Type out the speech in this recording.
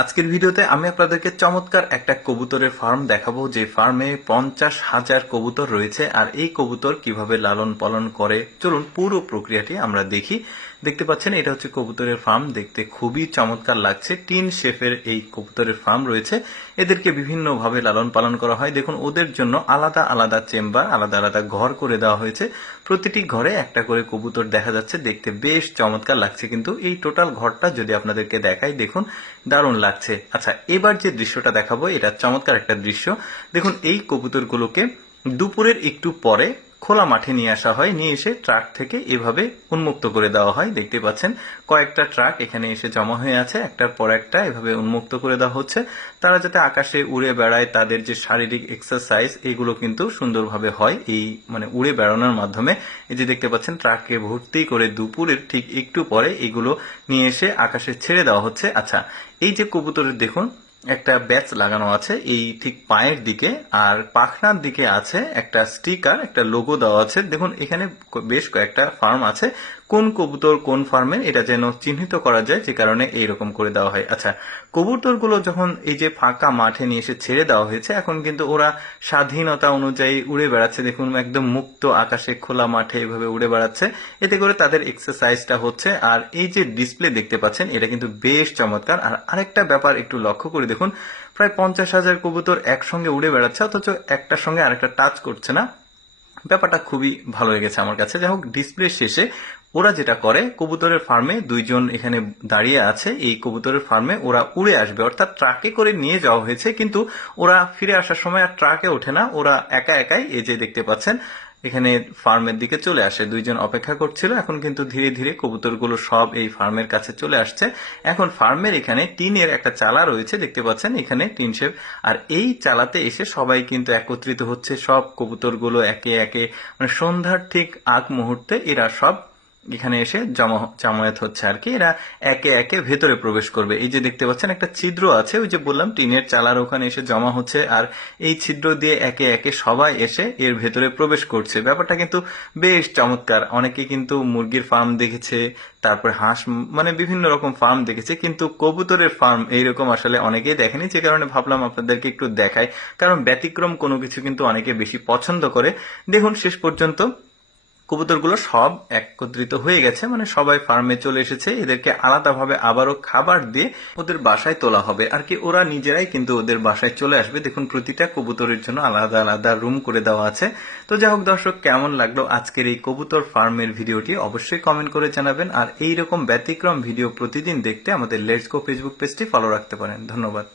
আজকের ভিডিওতে আমি আপনাদেরকে চমৎকার একটা কবুতরের ফার্ম দেখাবো, যে ফার্মে 50,000 কবুতর রয়েছে। আর এই কবুতর কিভাবে লালন পালন করে, চলুন পুরো প্রক্রিয়াটি আমরা দেখি। দেখতে পাচ্ছেন এটা হচ্ছে কবুতরের ফার্ম, দেখতে খুবই চমৎকার লাগছে। টিন শেফের এই কবুতরের ফার্ম রয়েছে। এদেরকে বিভিন্নভাবে লালন পালন করা হয়। দেখুন ওদের জন্য আলাদা আলাদা চেম্বার, আলাদা আলাদা ঘর করে দেওয়া হয়েছে। প্রতিটি ঘরে একটা করে কবুতর দেখা যাচ্ছে, দেখতে বেশ চমৎকার লাগছে। কিন্তু এই টোটাল ঘরটা যদি আপনাদেরকে দেখাই, দেখুন দারুণ লাগছে। আচ্ছা, এবার যে দৃশ্যটা দেখাবো এটা চমৎকার একটা দৃশ্য। দেখুন এই কবুতরগুলোকে দুপুরের একটু পরে খোলা মাঠে নিয়ে আসা হয়, নিয়ে এসে ট্রাক থেকে এভাবে উন্মুক্ত করে দেওয়া হয়। দেখতে পাচ্ছেন কয়েকটা ট্রাক এখানে এসে জমা হয়ে আছে, একটার পর একটা এভাবে উন্মুক্ত করে দেওয়া হচ্ছে। তারা যাতে আকাশে উড়ে বেড়ায়, তাদের যে শারীরিক এক্সারসাইজ এগুলো কিন্তু সুন্দরভাবে হয় এই উড়ে বেড়ানোর মাধ্যমে। এই যে দেখতে পাচ্ছেন ট্রাককে ভর্তি করে দুপুরের ঠিক একটু পরে এগুলো নিয়ে এসে আকাশে ছেড়ে দেওয়া হচ্ছে। আচ্ছা, এই যে কবুতরের দেখুন একটা ব্যাচ লাগানো আছে এই ঠিক পায়ের দিকে, আর পাখনার দিকে আছে একটা স্টিকার, একটা লোগো দেওয়া আছে। দেখুন এখানে বেশ কয়েকটা ফার্ম আছে, কোন কবুতর কোন ফার্মের এটা যেন চিহ্নিত করা যায়, যে কারণে এইরকম করে দেওয়া হয়। আচ্ছা, কবুতরগুলো যখন এই যে ফাঁকা মাঠে নিয়ে এসে ছেড়ে দেওয়া হয়েছে, এখন কিন্তু ওরা স্বাধীনতা অনুযায়ী উড়ে বেড়াচ্ছে। দেখুন একদম মুক্ত আকাশে খোলা মাঠে এভাবে উড়ে বেড়াচ্ছে, এতে করে তাদের এক্সারসাইজটা হচ্ছে। আর এই যে ডিসপ্লে দেখতে পাচ্ছেন এটা কিন্তু বেশ চমৎকার। আর আরেকটা ব্যাপার একটু লক্ষ্য করে দেখুন, প্রায় 50,000 কবুতর একসঙ্গে উড়ে বেড়াচ্ছে, অথচ একটার সঙ্গে আরেকটা টাচ করছে না। ব্যাপারটা খুবই ভালো লেগেছে আমার কাছে। যাই হোক, ডিসপ্লে শেষে ওরা যেটা করে, কবুতরের ফার্মে দুইজন এখানে দাঁড়িয়ে আছে, এই কবুতরের ফার্মে ওরা উড়ে আসবে, অর্থাৎ ট্রাকে করে নিয়ে যাওয়া হয়েছে, কিন্তু ওরা ফিরে আসার সময় আর ট্রাকে ওঠে না, ওরা একা একাই এই যে দেখতে পাচ্ছেন এখানে ফার্মের দিকে চলে আসে। দুইজন অপেক্ষা করছিল, এখন কিন্তু ধীরে ধীরে কবুতরগুলো সব এই ফার্মের কাছে চলে আসছে। এখন ফার্মের এখানে টিনের একটা চালা রয়েছে, দেখতে পাচ্ছেন এখানে টিন শেপ। আর এই চালাতে এসে সবাই কিন্তু একত্রিত হচ্ছে, সব কবুতরগুলো একে একে সন্ধ্যার ঠিক আগ মুহূর্তে এরা সব এখানে এসে জমায়েত হচ্ছে আর কি। এরা একে একে ভেতরে প্রবেশ করবে। এই যে দেখতে পাচ্ছেন একটা ছিদ্র আছে, ওই যে বললাম টিনের চালার ওখানে এসে জমা হচ্ছে, আর এই ছিদ্র দিয়ে একে একে সবাই এসে এর ভেতরে প্রবেশ করছে। ব্যাপারটা কিন্তু বেশ চমৎকার। অনেকে কিন্তু মুরগির ফার্ম দেখেছে, তারপরে হাঁস, বিভিন্ন রকম ফার্ম দেখেছে, কিন্তু কবুতরের ফার্ম এইরকম আসলে অনেকেই দেখেনি, যে কারণে ভাবলাম আপনাদেরকে একটু দেখাই। কারণ ব্যতিক্রম কোনো কিছু কিন্তু অনেকে বেশি পছন্দ করে। দেখুন শেষ পর্যন্ত কবুতরগুলো সব একত্রিত হয়ে গেছে, সবাই ফার্মে চলে এসেছে। এদেরকে আলাদাভাবে আবারও খাবার দিয়ে ওদের বাসায় তোলা হবে আর কি। ওরা নিজেরাই কিন্তু ওদের বাসায় চলে আসবে। দেখুন প্রতিটা কবুতরের জন্য আলাদা আলাদা রুম করে দেওয়া আছে। তো যাই হোক দর্শক, কেমন লাগলো আজকের এই কবুতর ফার্মের ভিডিওটি অবশ্যই কমেন্ট করে জানাবেন। আর এইরকম ব্যতিক্রম ভিডিও প্রতিদিন দেখতে আমাদের লেটস গো ফেসবুক পেজটি ফলো রাখতে পারেন। ধন্যবাদ।